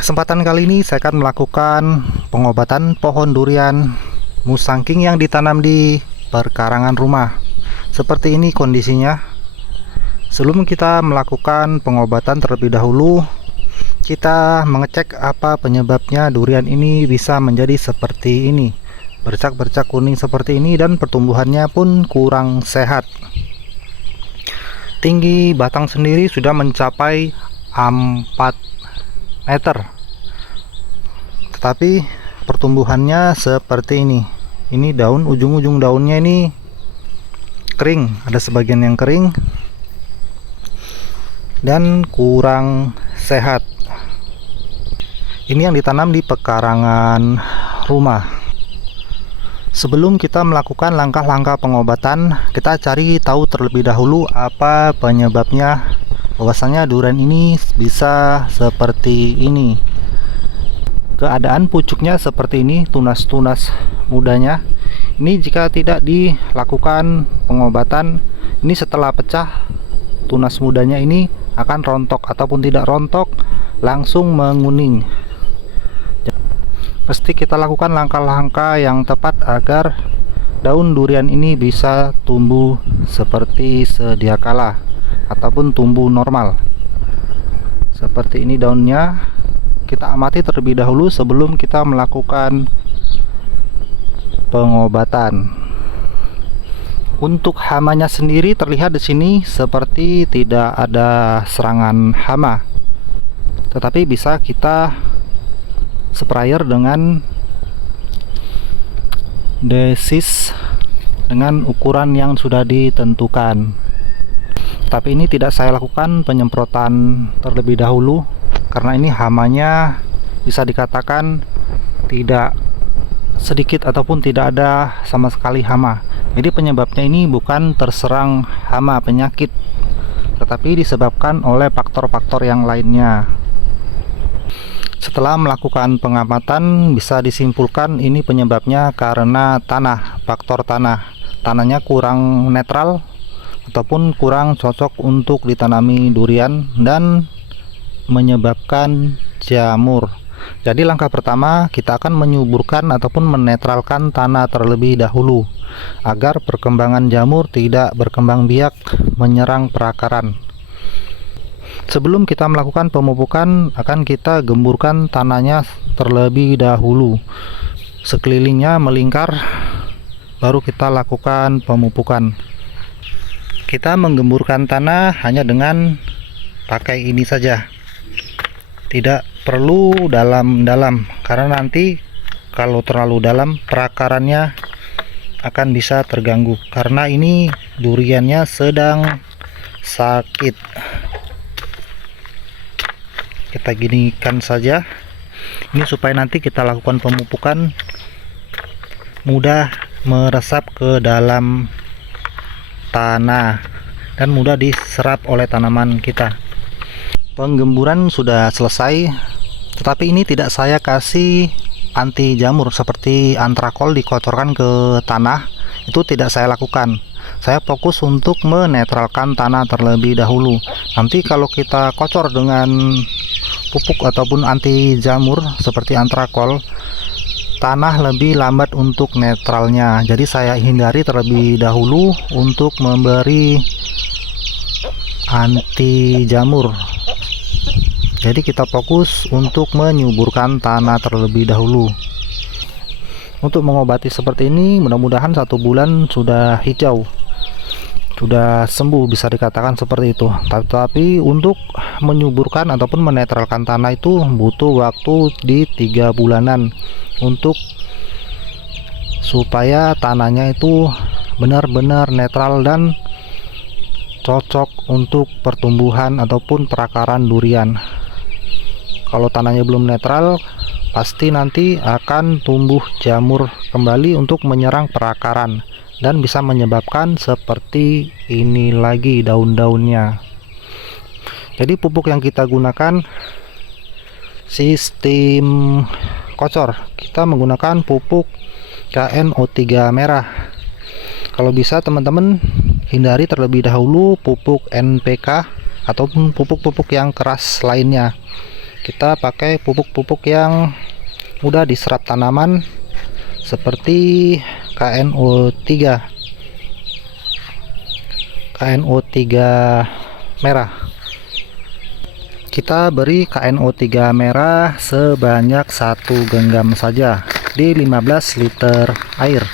Kesempatan kali ini saya akan melakukan pengobatan pohon durian musangking yang ditanam di perkarangan rumah. Seperti ini kondisinya. Sebelum kita melakukan pengobatan terlebih dahulu, kita mengecek apa penyebabnya durian ini bisa menjadi seperti ini, bercak-bercak kuning seperti ini, dan pertumbuhannya pun kurang sehat. Tinggi batang sendiri sudah mencapai 4 meter, tetapi pertumbuhannya seperti ini. Ini daun, ujung-ujung daunnya ini kering, ada sebagian yang kering dan kurang sehat. Ini yang ditanam di pekarangan rumah. Sebelum kita melakukan langkah-langkah pengobatan, kita cari tahu terlebih dahulu apa penyebabnya, bahwasanya durian ini bisa seperti ini. Keadaan pucuknya seperti ini, tunas-tunas mudanya. Ini jika tidak dilakukan pengobatan, ini setelah pecah, tunas mudanya ini akan rontok, ataupun tidak rontok, langsung menguning. Mesti kita lakukan langkah-langkah yang tepat agar daun durian ini bisa tumbuh seperti sedia kala, ataupun tumbuh normal. Seperti ini daunnya. Kita amati terlebih dahulu sebelum kita melakukan pengobatan. Untuk hamanya sendiri terlihat di sini seperti tidak ada serangan hama, tetapi bisa kita sprayer dengan desis dengan ukuran yang sudah ditentukan. Tapi ini tidak saya lakukan penyemprotan terlebih dahulu, karena ini hamanya bisa dikatakan tidak sedikit ataupun tidak ada sama sekali hama. Jadi penyebabnya ini bukan terserang hama penyakit, tetapi disebabkan oleh faktor-faktor yang lainnya. Setelah melakukan pengamatan, bisa disimpulkan ini penyebabnya karena tanah, faktor tanah. Tanahnya kurang netral ataupun kurang cocok untuk ditanami durian dan menyebabkan jamur. Jadi langkah pertama, kita akan menyuburkan ataupun menetralkan tanah terlebih dahulu agar perkembangan jamur tidak berkembang biak menyerang perakaran. Sebelum kita melakukan pemupukan, akan kita gemburkan tanahnya terlebih dahulu, sekelilingnya melingkar, baru kita lakukan pemupukan. Kita menggemburkan tanah hanya dengan pakai ini saja, tidak perlu dalam-dalam, karena nanti kalau terlalu dalam perakarannya akan bisa terganggu, karena ini duriannya sedang sakit. Kita ginikan saja ini supaya nanti kita lakukan pemupukan mudah meresap ke dalam tanah dan mudah diserap oleh tanaman kita. Penggemburan sudah selesai, tetapi ini tidak saya kasih anti jamur seperti antrakol dikotorkan ke tanah, itu tidak saya lakukan. Saya fokus untuk menetralkan tanah terlebih dahulu. Nanti kalau kita kocor dengan pupuk ataupun anti jamur seperti antrakol, tanah lebih lambat untuk netralnya. Jadi saya hindari terlebih dahulu untuk memberi anti jamur. Jadi kita fokus untuk menyuburkan tanah terlebih dahulu. Untuk mengobati seperti ini, mudah-mudahan 1 bulan sudah hijau, sudah sembuh, bisa dikatakan seperti itu. Tapi untuk menyuburkan ataupun menetralkan tanah itu butuh waktu di 3 bulanan untuk supaya tanahnya itu benar-benar netral dan cocok untuk pertumbuhan ataupun perakaran durian. Kalau tanahnya belum netral, pasti nanti akan tumbuh jamur kembali untuk menyerang perakaran dan bisa menyebabkan seperti ini lagi daun-daunnya. Jadi pupuk yang kita gunakan sistem kocor, kita menggunakan pupuk KNO3 merah. Kalau bisa teman-teman hindari terlebih dahulu pupuk NPK ataupun pupuk-pupuk yang keras lainnya. kita pakai pupuk-pupuk yang mudah diserap tanaman seperti KNO3 merah. Kita beri KNO3 merah sebanyak 1 genggam saja di 15 liter air.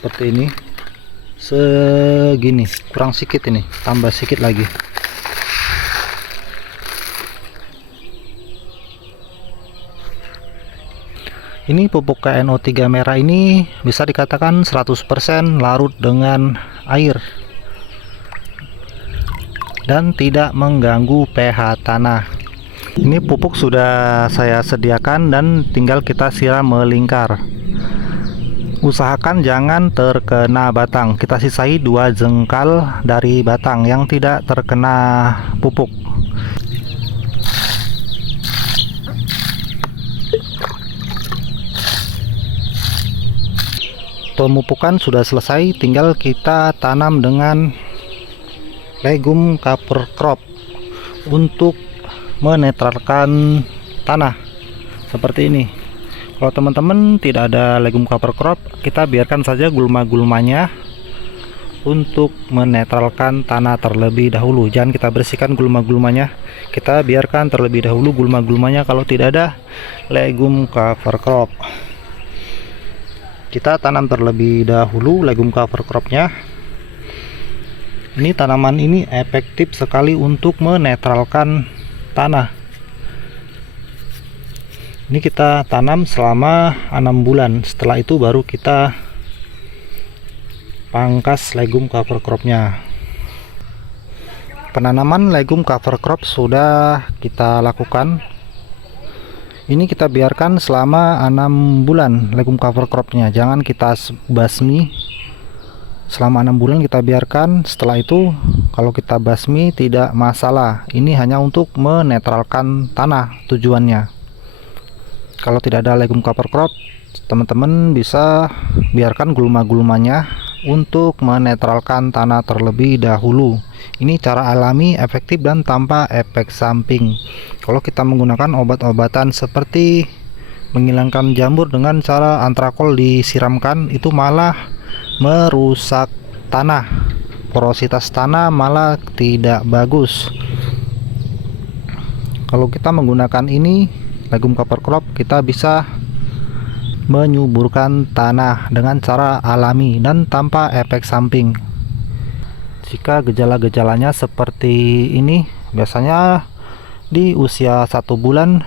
Seperti ini, segini, kurang sedikit, ini tambah sedikit lagi. Ini pupuk KNO3 merah ini bisa dikatakan 100% larut dengan air dan tidak mengganggu pH tanah. Ini pupuk sudah saya sediakan dan tinggal kita siram melingkar. Usahakan jangan terkena batang. Kita sisai 2 jengkal dari batang yang tidak terkena pupuk. Pemupukan sudah selesai, tinggal kita tanam dengan legum cover crop untuk menetralkan tanah seperti ini. Kalau teman-teman tidak ada legum cover crop, kita biarkan saja gulma-gulmanya untuk menetralkan tanah terlebih dahulu. Jangan kita bersihkan gulma-gulmanya, kita biarkan terlebih dahulu gulma-gulmanya kalau tidak ada legum cover crop. Kita tanam terlebih dahulu legum cover cropnya. Ini tanaman ini efektif sekali untuk menetralkan tanah. Ini kita tanam selama 6 bulan. Setelah itu baru kita pangkas legum cover cropnya. Penanaman legum cover crop sudah kita lakukan. Ini kita biarkan selama 6 bulan legum cover cropnya. Jangan kita basmi. Selama 6 bulan kita biarkan. Setelah itu kalau kita basmi tidak masalah. Ini hanya untuk menetralkan tanah tujuannya. Kalau tidak ada legum cover crop, teman-teman bisa biarkan gulma-gulmanya untuk menetralkan tanah terlebih dahulu. Ini cara alami, efektif dan tanpa efek samping. Kalau kita menggunakan obat-obatan seperti menghilangkan jamur dengan cara antrakol disiramkan, itu malah merusak tanah. Porositas tanah malah tidak bagus. Kalau kita menggunakan ini legum cover crop, kita bisa menyuburkan tanah dengan cara alami dan tanpa efek samping. Jika gejala-gejalanya seperti ini, biasanya di usia 1 bulan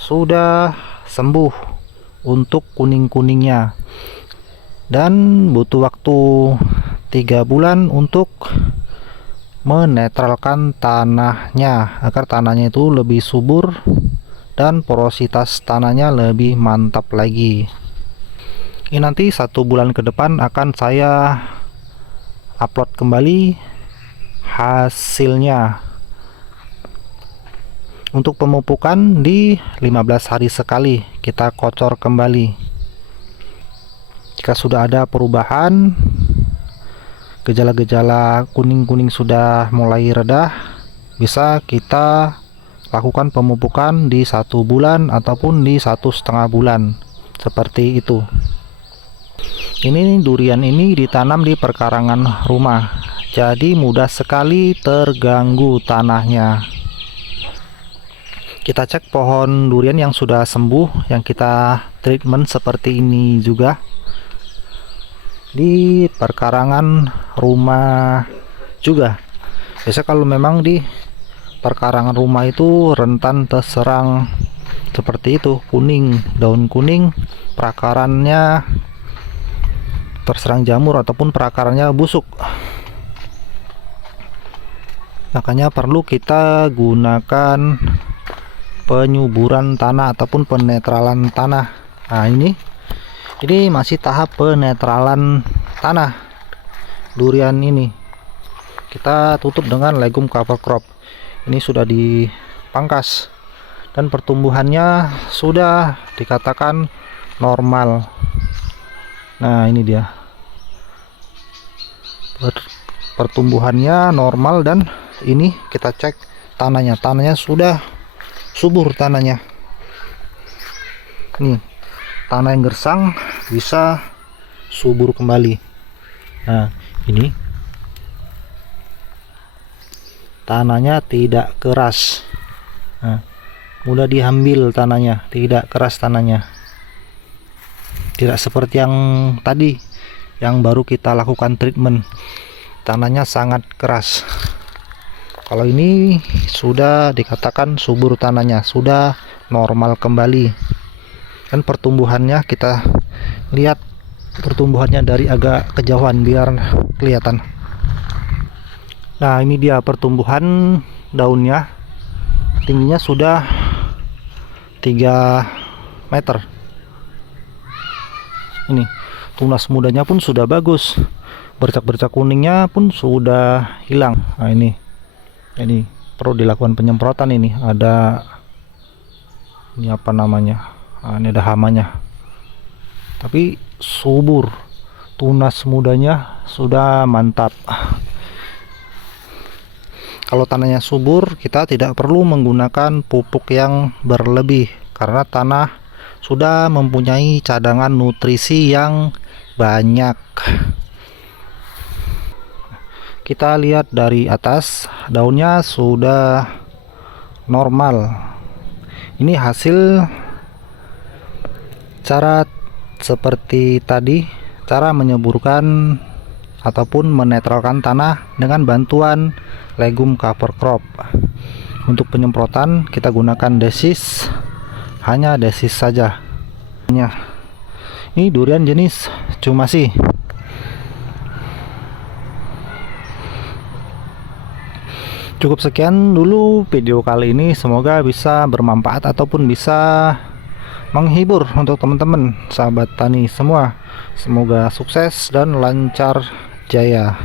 sudah sembuh untuk kuning-kuningnya, dan butuh waktu 3 bulan untuk menetralkan tanahnya agar tanahnya itu lebih subur dan porositas tanahnya lebih mantap lagi. Ini nanti 1 bulan ke depan akan saya upload kembali hasilnya. Untuk pemupukan di 15 hari sekali kita kocor kembali. Jika sudah ada perubahan, gejala-gejala kuning-kuning sudah mulai reda, bisa kita lakukan pemupukan di 1 bulan ataupun di 1,5 bulan, seperti itu. Ini durian ini ditanam di perkarangan rumah, jadi mudah sekali terganggu tanahnya. Kita cek pohon durian yang sudah sembuh, yang kita treatment seperti ini juga di perkarangan rumah juga. Biasa kalau memang di perkarangan rumah itu rentan terserang seperti itu, kuning, daun kuning, perakarannya terserang jamur ataupun perakarannya busuk. Makanya perlu kita gunakan penyuburan tanah ataupun penetralan tanah. Nah, ini masih tahap penetralan tanah durian ini. Kita tutup dengan legum cover crop. Ini sudah dipangkas dan pertumbuhannya sudah dikatakan normal. Nah, ini dia. pertumbuhannya normal. Dan ini kita cek tanahnya sudah subur. Tanahnya nih, tanah yang gersang bisa subur kembali. Nah, ini tanahnya tidak keras. Nah, mudah diambil tanahnya, tidak keras tanahnya. Tidak seperti yang tadi yang baru kita lakukan treatment, tanahnya sangat keras. Kalau ini sudah dikatakan subur, tanahnya sudah normal kembali. Dan pertumbuhannya kita lihat pertumbuhannya dari agak kejauhan biar kelihatan. Nah, ini dia pertumbuhan daunnya, tingginya sudah 3 meter. Ini tunas mudanya pun sudah bagus, bercak-bercak kuningnya pun sudah hilang. Nah, ini perlu dilakukan penyemprotan. Ini ada, ini apa namanya, nah, ini ada hamanya, tapi subur, tunas mudanya sudah mantap. Kalau tanahnya subur, kita tidak perlu menggunakan pupuk yang berlebih karena tanah sudah mempunyai cadangan nutrisi yang banyak. Kita lihat dari atas, daunnya sudah normal. Ini hasil cara seperti tadi, cara menyuburkan ataupun menetralkan tanah dengan bantuan legum cover crop. Untuk penyemprotan kita gunakan desis, hanya desis saja. Ini durian jenis cumasi. Cukup sekian dulu video kali ini, semoga bisa bermanfaat ataupun bisa menghibur untuk teman-teman sahabat tani semua. Semoga sukses dan lancar jaya.